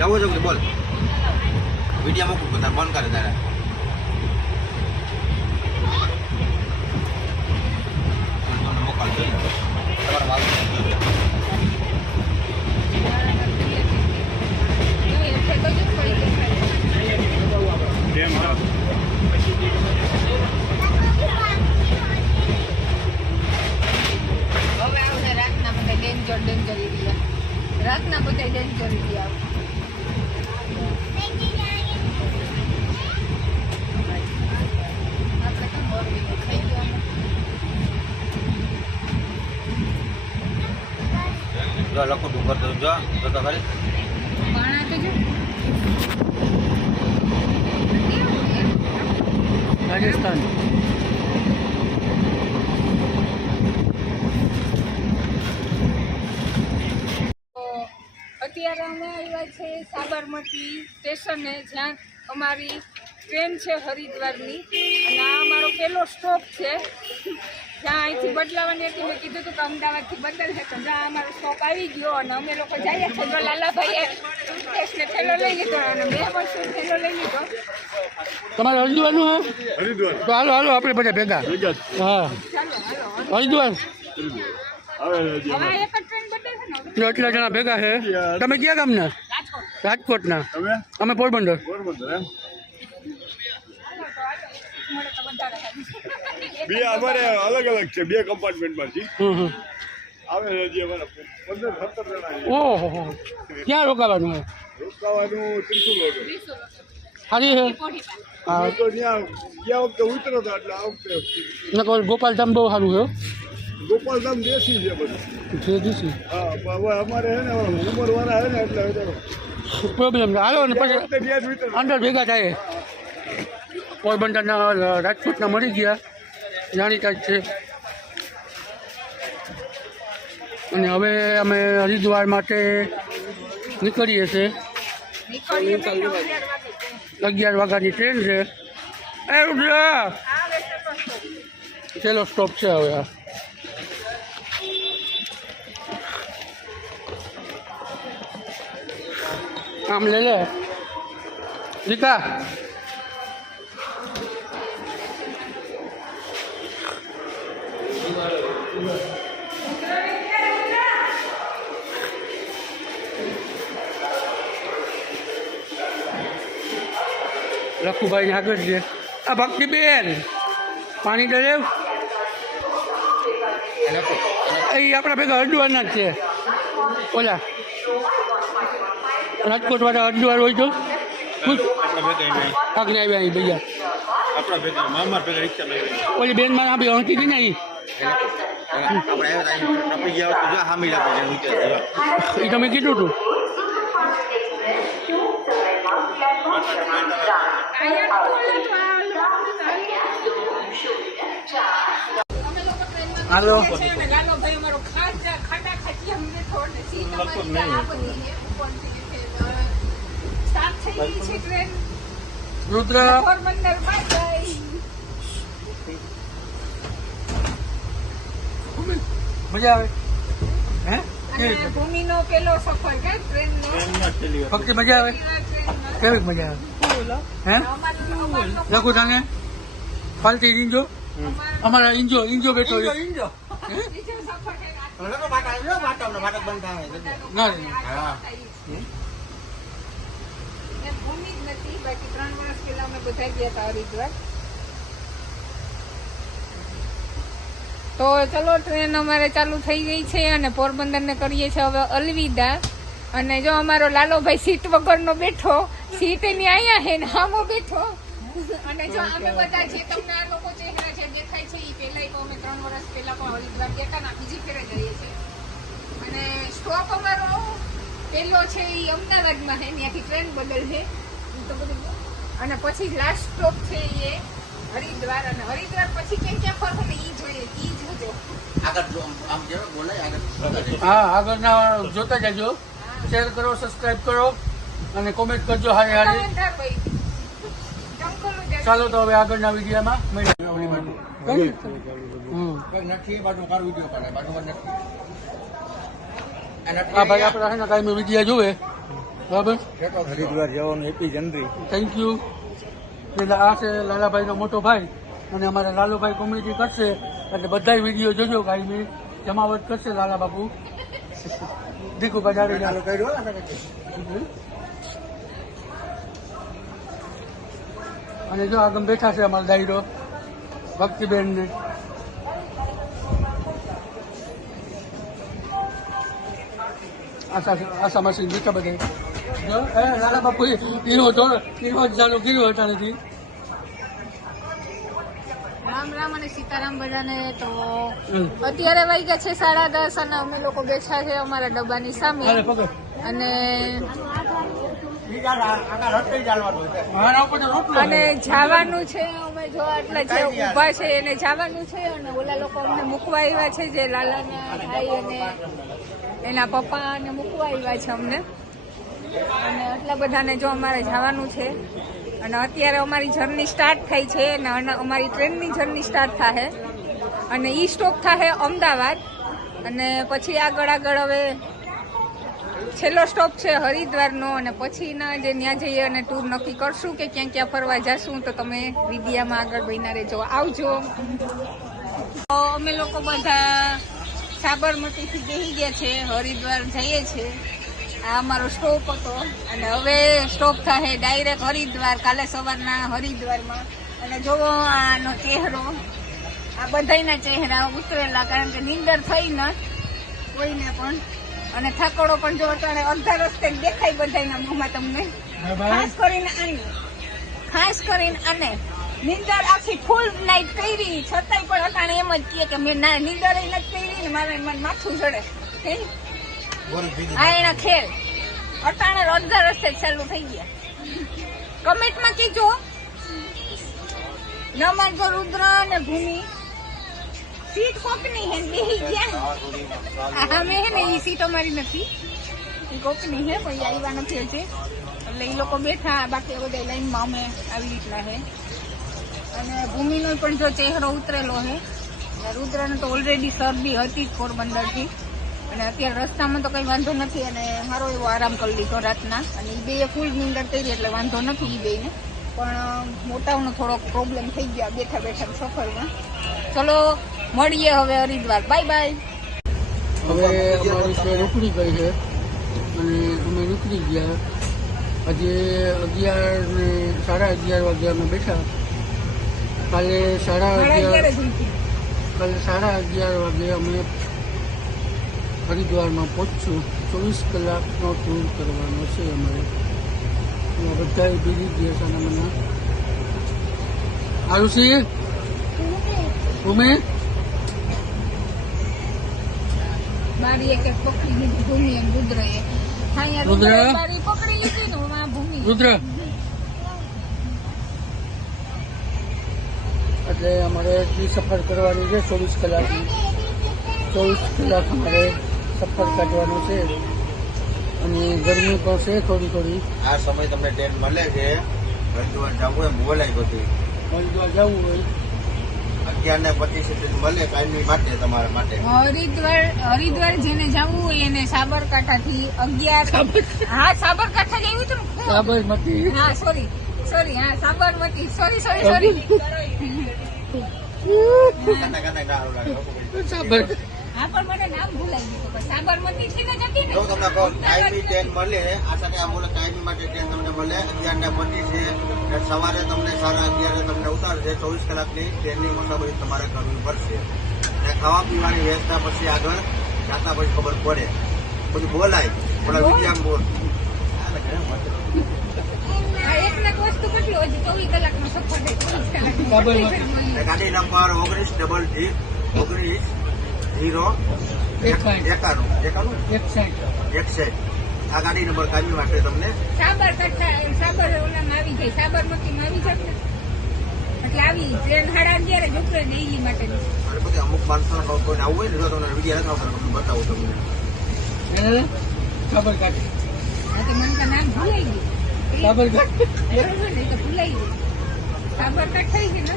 જવું છે કે બોલ વિડીયો મૂકું બધા બંધ કરે તારે મોકલજો તમારા બાબુ કેમ હા હવે આવશે રાતના બધા ડેન્જર એરિયા રાતના બધા ડેન્જર એરિયા આપણે તો મોરબી ખાઈ ગયો જો લખો ડુંગર તો જો તો ખરી પાણા તો જો રાજસ્થાન અત્યારે અમે આવ્યા છે સાબરમતી સ્ટેશને જ્યાં અમારી ટ્રેન છે હરિદ્વારની અને આ અમારો પહેલો સ્ટોપ છે જ્યાં અહીંથી બદલાવાની હતી મેં કીધું હતું કે અમદાવાદથી બદલશે તો જ્યાં અમારો સ્ટોપ આવી ગયો અને અમે લોકો જઈએ છીએ જો લાલાભાઈએ સુટકેસને થેલો લઈ લીધો અને મેં પણ શું થેલો લઈ લીધો તમારે હરિદ્વારનું હે હરિદ્વાર તો હાલો હાલો આપણે બધા ભેગા હા ચાલો હાલો હરિદ્વાર આવે હવે એક જ ટ્રેન બદલશે ને હવે જો એટલા જણા ભેગા છે તમે ક્યાં ગામના રાજકોટ રાજકોટના તમે અમે પોરબંદર પોરબંદર એમ મળે તો વધારે બે અમારે અલગ અલગ છે બે કમ્પાર્ટમેન્ટમાં છે હમ આવે હજી અમારે 15-17 જણા છે. ઓહો ક્યાં રોકાવાનું છે રોકાવાનું ત્રિશુલ હોટલ સારી છે હા તો ત્યાં ગયા વખતે ઉતરો હતો એટલે આ વખતે નકર ગોપાલધામ બહુ સારું છે ગોપાલધામ દેશી છે બધું જે દીસી હા પણ હવે અમારે છે ને ઉંમરવાળા છે ને એટલે પ્રોબ્લેમ હાલો ને પછી વખતે ત્યાં જ ઉતરો અંદર ભેગા થાય પોરબંદરના રાજકોટના મળી ગયા જાણીતા જ છે અને હવે અમે હરિદ્વાર માટે નીકળીએ છીએ નીકળીએ 11 વાગ્યાની ટ્રેન છે એ રુદ્ર છેલ્લો સ્ટોપ છે હવે આ આમ લે લે રીકા લખુભાઈ આગળ છે આ ભક્તિબેન પાણી ડરેવ એ આપણા ભેગા હરિદ્વારના જ છે ઓલા રાજકોટ વાળા હરિદ્વાર હોય તો આગને આવ્યા અહીં ભૈયા આપણા ભેગા મામા ભેગા રિક્ષા લઈ ઓલી બેન માં આપી હંતી હતી ને અહીં આપણે આવ્યા ટપી ગયા તો જો હામી લાગે છે એ તમે કીધું હતું હાલો લાલોભાઈ અમારો ખાસ ખાટા ખાચિયા મીઠો ને સીટ અમારી આ બની છે સ્ટાર્ટ થઈ ગઈ છે ટ્રેન રુદ્ર પોરબંદર બાય મજા આવે હે અને ભૂમિનો પેલો સફર છે ટ્રેનનો ફક્ત મજા આવે કેવી મજા આવે હે લખું તને ફાલતી ઇંજો અમારા ઇંજો બેઠો છે બીજો સફર છે ના એ ભૂમિ જ નથી બાકી 3 વર્ષ પહેલા અમે બધા ગયા હતા હરિદ્વાર તો ચલો ટ્રેન અમારે ચાલુ થઈ ગઈ છે અને પોરબંદરને કરીએ છીએ હવે અલવિદા અને જો અમારો લાલોભાઈ સીટ વગરનો બેઠો સીટ એની અહીંયા છે ને હામો બેઠો અને જો અમે બધા જે તમને આ લોકો ચહેરા જે દેખાય છે એ પહેલા તો અમે 3 વર્ષ પહેલા પણ હરિદ્વાર ગયા હતા ને બીજી ફેરે જઈએ છીએ અને સ્ટોપ અમારો પહેલો છે એ અમદાવાદમાં છે ત્યાંથી ટ્રેન બદલશે તો બધું અને પછી લાસ્ટ સ્ટોપ છે એ હરિદ્વાર અને હરિદ્વાર પછી ક્યાં ફરવું ને એ જોઈએ એ જોજો આગળ આમ જેવો બોલાય આગળ હા આગળના જોતા જજો શેર કરો સબસ્ક્રાઇબ કરો અને કોમેન્ટ કરજો હારી હારી ચાલો તો હવે આગળના વિડીયોમાં મળીએ નથી એ બાજુ મારો વિડીયો પડે બાજુમાં નથી હા ભાઈ આપણે છે ને કાંઈ વિડીયો જોવે બરાબર. હરિદ્વાર જવાનું હેપી જનરી. Thank you. એટલે આ છે લાલાભાઈનો મોટો ભાઈ અને અમારા લાલુભાઈ કોમેડી કરશે એટલે બધા વિડીયો જોજો કાંઈ જમાવટ કરશે લાલા બાપુ. દીકુ બજાડી અને જો આગળ બેઠા છે અમારો દાયરો ભક્તિબેન ને. આશા માસી બેઠા બધા. જો લાલા બાપુ હીરો જ ચાલુ કર્યું હતા નથી. રામ રામ અને સીતારામ બધાને. તો અત્યારે વાગ્યા છે 10:30 અને અમે લોકો બેઠા છે અમારા ડબ્બાની સામે અને જવાનું છે. અમે જો આટલા જે ઊભા છે એને જવાનું છે અને ઓલા લોકો અમને મૂકવા આવ્યા છે જે લાલાના ભાઈ અને એના પપ્પા અને મૂકવા આવ્યા છે અમને અને આટલા બધાને જો અમારે જવાનું છે અને અત્યારે અમારી જર્ની સ્ટાર્ટ થઈ છે અને અમારી ટ્રેનની જર્ની સ્ટાર્ટ થાય અને ઈ સ્ટોપ થાય અમદાવાદ અને પછી આગળ હવે છેલ્લો સ્ટોપ છે હરિદ્વારનો અને પછીના જે ત્યાં જઈએ અને ટૂર નક્કી કરશું કે ક્યાં ક્યાં ફરવા જશું. તો તમે વિડીયામાં આગળ બન્યા રહેજો. આવજો. તો અમે લોકો બધા સાબરમતીથી બેસી ગયા છે, હરિદ્વાર જઈએ છીએ. આ અમારો સ્ટોપ હતો અને હવે સ્ટોપ થાય ડાયરેક્ટ હરિદ્વાર કાલે સવારના હરિદ્વારમાં. અને જોવો આનો ચહેરો, આ બધાના ચહેરા ઉતરેલા કારણ કે નીંદર થઈ ન કોઈને પણ અને થાકોડો પણ જો અટાણે અડધા રસ્તે દેખાય બધાના મોંમાં તમને. ખાસ કરીને આને નીંદર આખી ફૂલ નાઈટ કરી છતાંય પણ અટાણે એમ જ કહે કે મેં નીંદર નથી કરી ને મારે માથું ચડે. આ એના ખેલ અટાણે અડધા રસ્તે ચાલુ થઈ ગયા. કમેન્ટમાં કીજો ન માનતો રુદ્ર ને ભૂમિ સીટ કોકની હે બેહી ગયા. અમે હે ને ઈ સીટ અમારી નથી, ઈ કોકની હે પણ આવ્યા નથી હજી એટલે ઈ લોકો બેઠા. બાકી બધા લાઈનમાં અમે આવી રીતના હે અને ભૂમિનો પણ જો ચહેરો ઉતરેલો હે. રુદ્રને તો ઓલરેડી શરદી હતી જ પોરબંદરથી અને અત્યારે રસ્તામાં તો કઈ વાંધો નથી અને સારો એવો આરામ કરી લીધો રાતના અને ઈ બે ફૂલ નીંદર કરી એટલે વાંધો નથી ઈ બેને. પણ મોટાઓનો થોડોક પ્રોબ્લેમ થઈ ગયા બેઠા બેઠા સફરમાં. ચલો મળીએ હવે હરિદ્વાર. Bye bye. હવે અમારી ટ્રેન ઉપડી ગઈ છે અને અમે નીકળી ગયા. હજી 11 ને 11:30 વાગે અમે બેઠા. કાલે 11:30 વાગે અમે હરિદ્વારમાં પહોંચશું. 24 કલાકનો ટૂર કરવાનો છે અમારે. બધા બીજી ગયા છે મને. આરુષી ભૂમિ બારી એક પકડી લીધી ભૂમિ અને રુદ્રએ. રુદ્ર બારી પકડી લીધી ને ભૂમિ. રુદ્ર એટલે અમારે સફર કરવાની છે 24 કલાકની. 24 કલાક અમારે સફર કાઢવાનું છે અને ગરમી પણ છે થોડી થોડી. આ સમય તમને ટ્રેન મળે છે હરિદ્વાર જવું એમ બોલાય બધી. હરિદ્વાર જવું હોય 11:25 મળે કાયમી માટે તમારા માટે. હરિદ્વાર જેને જવું હોય એને સાબરકાંઠાથી 11 હા સાબરકાંઠા જવું હતું ને સાબરમતી. હા સોરી હા સાબરમતી સોરી ગાતા ગાતા ગાળો લાગે. સાબર હા પણ મને નામ ભૂલાઈ ગયું. સાબરમતી થી જ હતી ને. જો તમને કહો કાયમી ટ્રેન મળે આ સાથે આ બોલે કાયમી માટે ટ્રેન તમને મળે 11:25 છે સવારે તમને 11:30 તમને ઉતારશે. 24 કલાકની ટ્રેનની મુસાફરી તમારે કરવી પડશે અને ખાવા પીવાની વ્યવસ્થા પછી આગળ જાતા પછી ખબર પડે. બધું બોલાય બોલા વિદ્યામ બોલ. આ એક ને વસ્તુ કેટલું હજી 24 કલાકનો સફર થાય. 24 કલાક ગાડી નંબર 1900 આ ગાડી નંબર કાયમી માટે તમને સાબર ઓલામાં આવી જાય સાબરમતીમાં આવી જાય ને એટલે આવી ટ્રેન 11:30 ઉપરે ડેઈલી માટેની. અને પછી અમુક માણસો કોઈને આવું હોય ને તો તમને વિડીયો બતાવું તમને. સાબરકાંઠા મને તો નામ ભૂલાઈ ગયું. સાબરકાંઠા બરોબર ને તો ભૂલાઈ ગયું. સાબરકાંઠા થઈ ગયું.